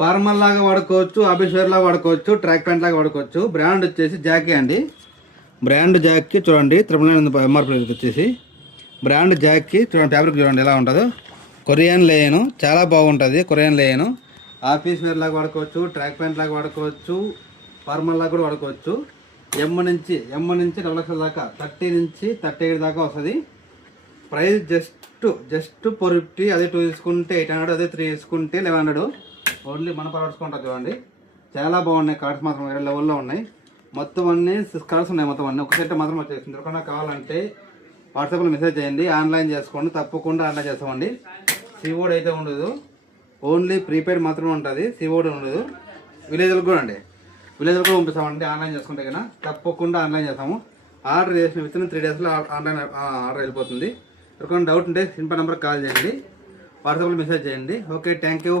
Formal లాగా వాడుకోవచ్చు, office wear లాగా వాడుకోవచ్చు, ట్రాక్ ప్యాంట్ లాగా వాడుకోవచ్చు. బ్రాండ్ వచ్చేసి జాకీ అండి. బ్రాండ్ జాకీ చూడండి, 999 ఎంఆర్పీ వచ్చేసి బ్రాండ్ జాకీ చూడండి. ఫ్యాబ్రిక్ చూడండి ఎలా ఉంటుందో. కొరియన్ లేయను చాలా బాగుంటుంది. కొరియన్ లేయను ఆఫీస్ వేర్ లాగా వాడుకోవచ్చు, ట్రాక్ ప్యాంట్ లాగా వాడుకోవచ్చు, ఫార్మల్ లాగా కూడా వాడుకోవచ్చు. ఎమ్ నుంచి XXL దాకా 30 నుంచి 38 దాకా వస్తుంది. Price just 450. అదే 2 తీసుకుంటే 800, అదే 3 తీసుకుంటే 1100. ఓన్లీ మన ప్రోడక్ట్స్ ఉంటుంది చూడండి. చాలా బాగున్నాయి. కార్డ్స్ మాత్రం వేరే లెవెల్లో ఉన్నాయి. మొత్తం అన్నీ 6 కలర్స్ ఉన్నాయి. మొత్తం అన్నీ ఒక సెట్ మాత్రం వచ్చేసింది. ఎవరికైనా కావాలంటే వాట్సాప్లో మెసేజ్ చేయండి. ఆన్లైన్ చేసుకోండి, తప్పకుండా ఆన్లైన్ చేస్తామండి. సీఓడి అయితే ఉండదు, ఓన్లీ ప్రీపెయిడ్ మాత్రమే ఉంటుంది. సీఓడి ఉండదు. విలేజ్లకు కూడా అండి, విలేజ్లో కూడా పంపిస్తామండి. ఆన్లైన్ చేసుకుంటే కన్నా తప్పకుండా ఆన్లైన్ చేస్తాము. ఆర్డర్ చేసిన విత్ 3 డేస్లో ఆన్లైన్ ఆర్డర్ వెళ్ళిపోతుంది. ఎవరికైనా డౌట్ ఉంటే సింపుల్ నెంబర్కి కాల్ చేయండి, వాట్సాప్లో మెసేజ్ చేయండి. Okay, thank you.